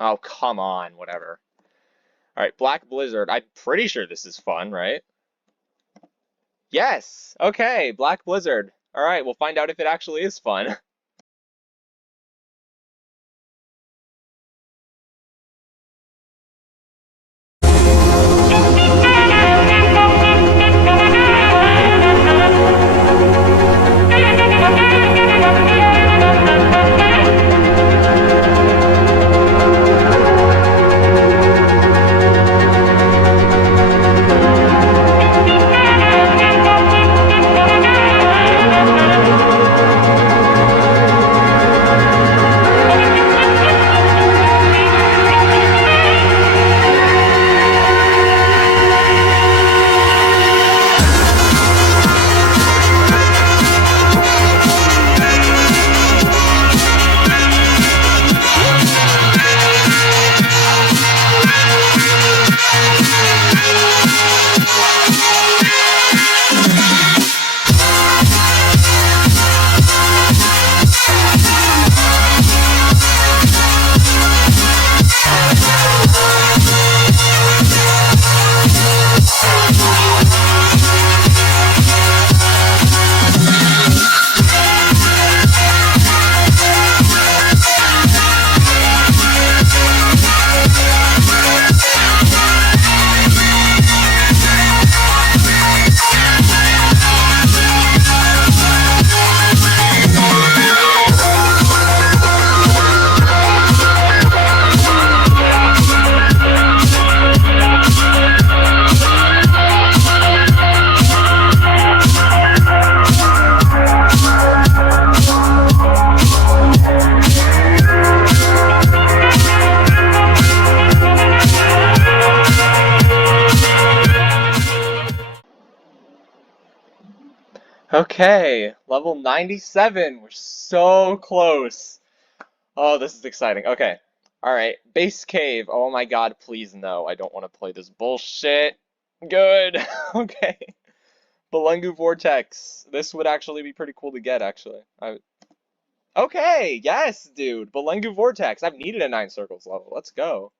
Oh, come on, whatever. All right, Black Blizzard. I'm pretty sure this is fun, right? Yes. Okay, Black Blizzard. All right, we'll find out if it actually is fun. Okay, level 97. We're so close. Oh, this is exciting. Okay. All right. Base cave. Oh my God, please no. I don't want to play this bullshit. Good. Okay. Belungu Vortex. This would actually be pretty cool to get, actually. Okay, yes, dude. Belungu Vortex. I've needed a 9 circles level. Let's go.